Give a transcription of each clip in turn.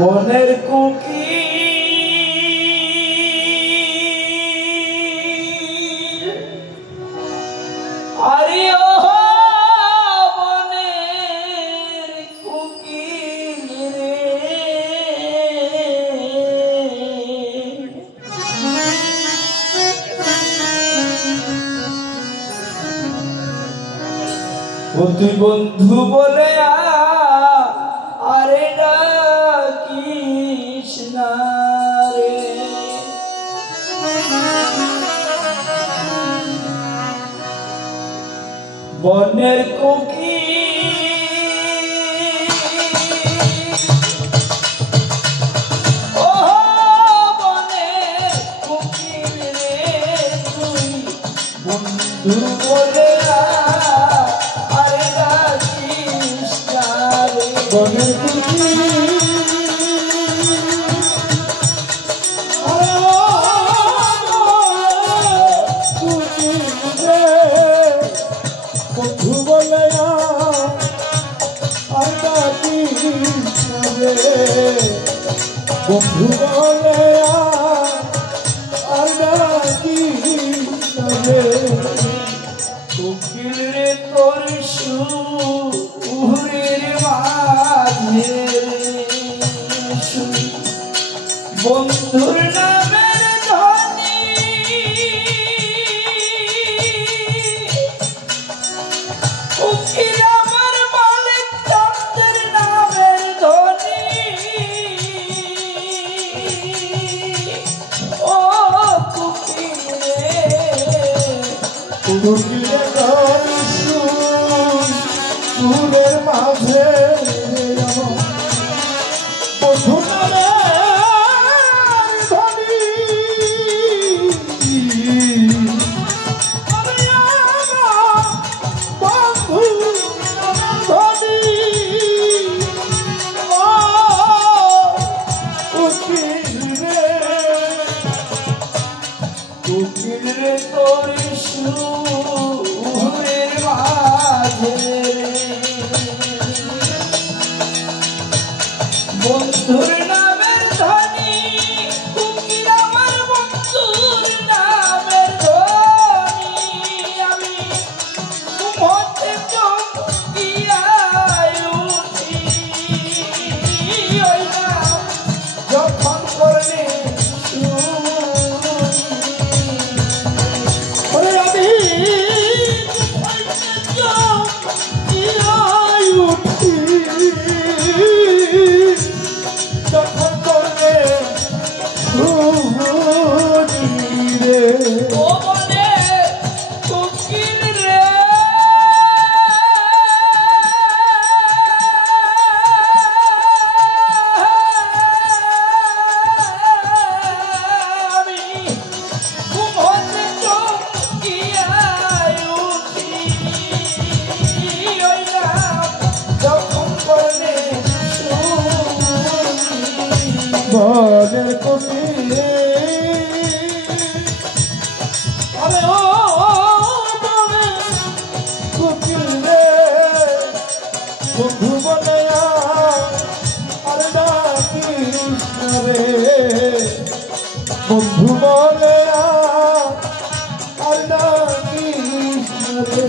বনের কুকি আরে ও বনের কুকি রে ও তুই বন্ধু বলে আরে ডাকিস না রে বনের কুকি ও বনের কুকি রে তুই বন্ধু বলে আরে ডাকিস না রে বনের কুকি বন্ধু বলে কোকিল রে তোর সুরের মাঝে বন্ধুর নামের ধ্বনি কোকিল আমার মালিক চন্দ্রের নামের ধ্বনি ও কোকিল রে কোকিল রে তোর সুরের মাঝে বন্ধু কোকিল রে তোর সুরের মাঝে বন্ধুর নামের ধ্বনি কোকিল আমার বন্ধুর নামের ধ্বনি আমি ঘুমোতে চমকিয়া উঠি ওই নাম যখন করলে বনের কুকি আরে ও বনের কুকি রে বন্ধু বলে আরে ডাকিস না রে বন্ধু বলে আরে ডাকিস না রে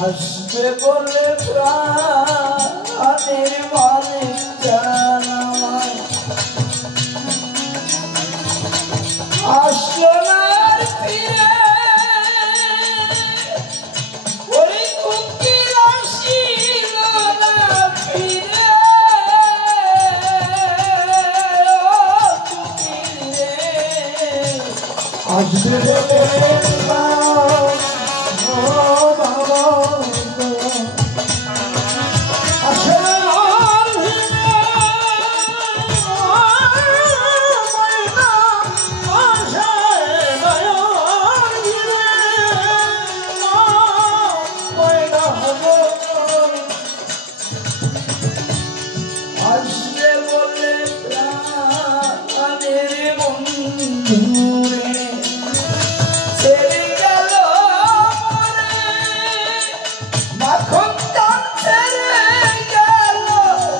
আসবে বলে প্রাণের মালিক জানা আসলো না আর ফিরে ওই কুকিল আসিল না ফিরে কুকিল রে আসবে বলে আসলে বলে প্রাণের দূরে ছেড়ে গেল মাখন টান ছেড়ে গেল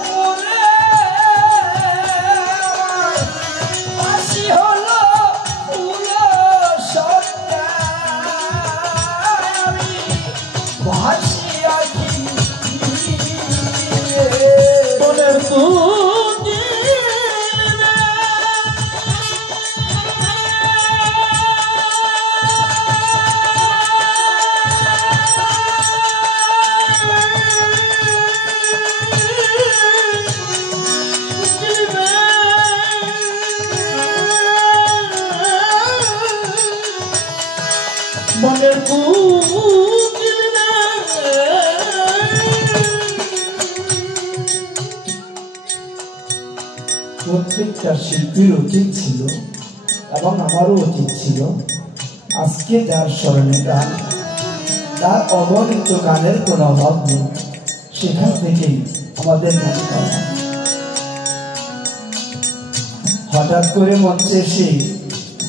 মোরে ফাঁসি হলো পুরো সত্যা আমি ভাসি আছি মনের প্রত্যেকটা শিল্পীর উচিত ছিল এবং আমারও উচিত ছিল আজকে যার স্মরণে গান তার অগণিত গানের কোনো অভাব নেই সেখান থেকেই আমাদের গান করা। হঠাৎ করে মঞ্চে এসে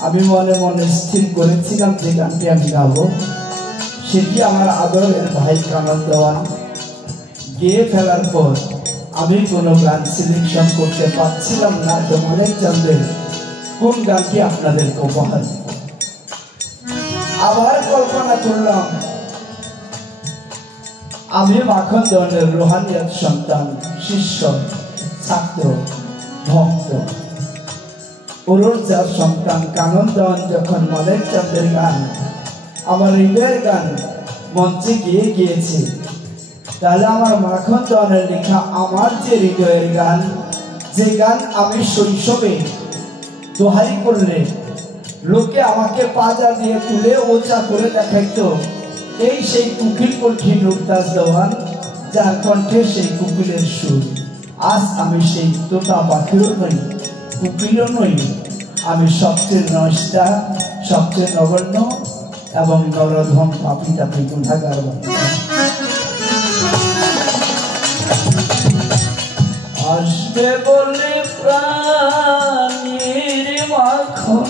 আমি মনে মনে স্থির করেছিলাম যে গানটি আমি গাবো সেটি আমার আদরের ভাই কানন দেওয়ান গেয়ে ফেলার পর আমি কোনো গান সিলেকশন করতে পারছিলাম না তো মানিক চাঁদের কোন গানটি আপনাদেরকে উপহার দিব। আবার কল্পনা করলাম আমি মাখন দেওয়ানের রোহানিয়াত সন্তান শিষ্য ছাত্র ভক্ত যার সন্তান কানন দেওয়ান যখন মানিক চাঁদের গান আমার হৃদয়ের গান মঞ্চে গিয়ে গিয়েছে তাহলে আমার মাখন দেওয়ানের লেখা আমার যে হৃদয়ের গান যে গান আমি শৈশবে দোহাই করলে লোকে আমাকে পাজা দিয়ে তুলে ওচা করে দেখাইতো এই সেই কুকিল কঠিন নুরতাজ দেওয়ান যার কণ্ঠে সেই কুকিলের সুর। আজ আমি সেই তোতা পাখিরও নই কুকিলও নই আমি সবচেয়ে নষ্টা সবচেয়ে নগণ্য এবং নরধম পাপি তাপি গুণাগার আসবে বলে প্রাণীর মাখন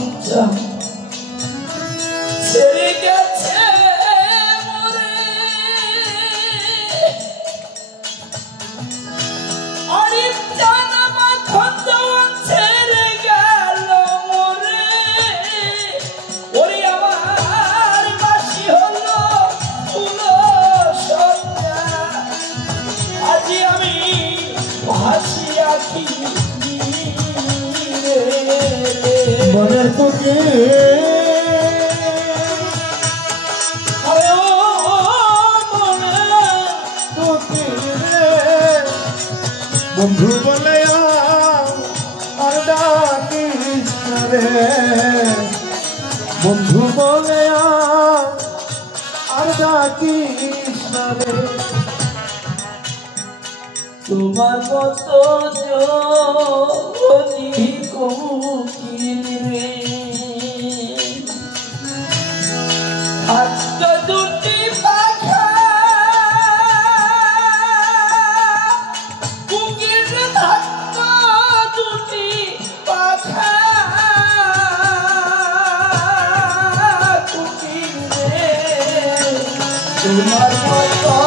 ছেড়ে গেছে মোরে অরিপ জানা মাখন দেওয়ান ছেড়ে গেল মোরে ওরে আমার বাসি হলো পুরো সত্যা আজি আমি ভাসি আছি মনের তোকে বন্ধু বলে আর ডাকিস না রে বন্ধু বলে আর ডাকিস না রে তোমার মতো যদি কোকিল রে হাত দুটি পাখা কোকিল রে হাত দুটি পাখা কোকিল রে তোমার মতো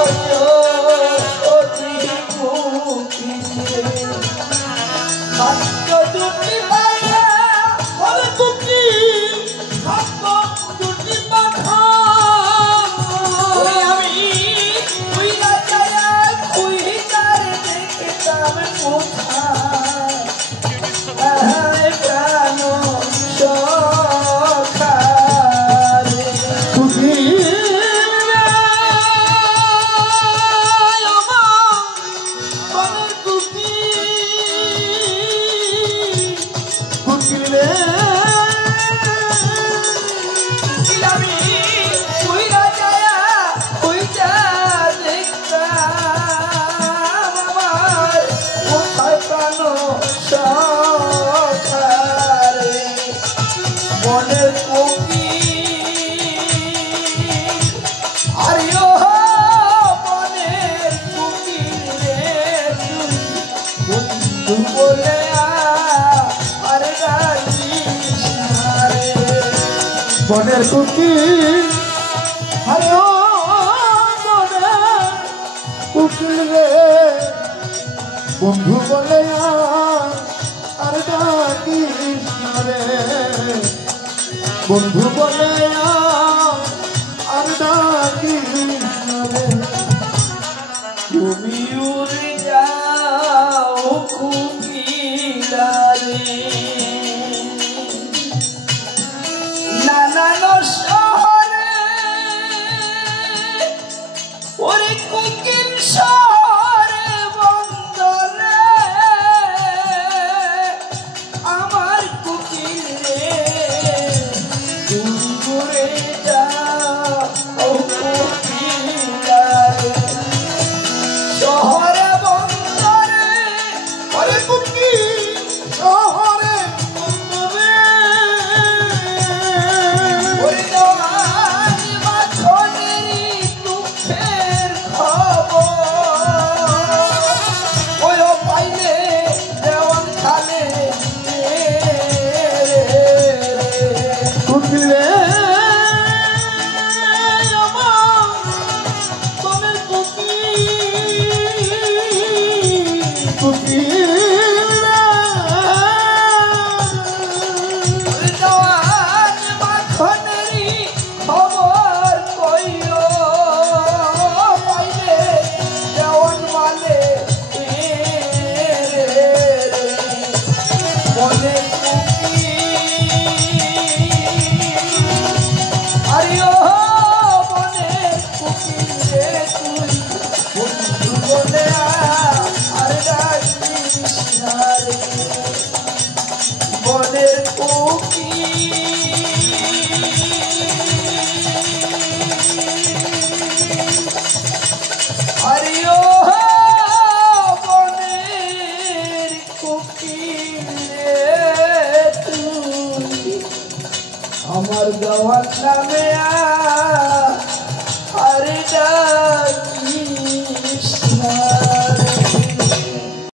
বনের কুকিল আরে ও বনের কুকিল রে বন্ধু বলে আর ডাকিস না রে বন্ধু বলে আর ডাকিস না রে তুমি উড়ে যাও কুকিলারে নানান শহরে ওরে কুকিল শহরে বন্দরে আমার কুকিল রে তুমি উড়ে যাও কুকিলারে শহরে বন্দরে ওরে কুকিল শহরে বন্দরে ওরে দেওয়ান মাখনেরই দুঃখের খবর ওই পাইলে দেওয়ান খালে কুকিল রে আমার দেওয়ার নামে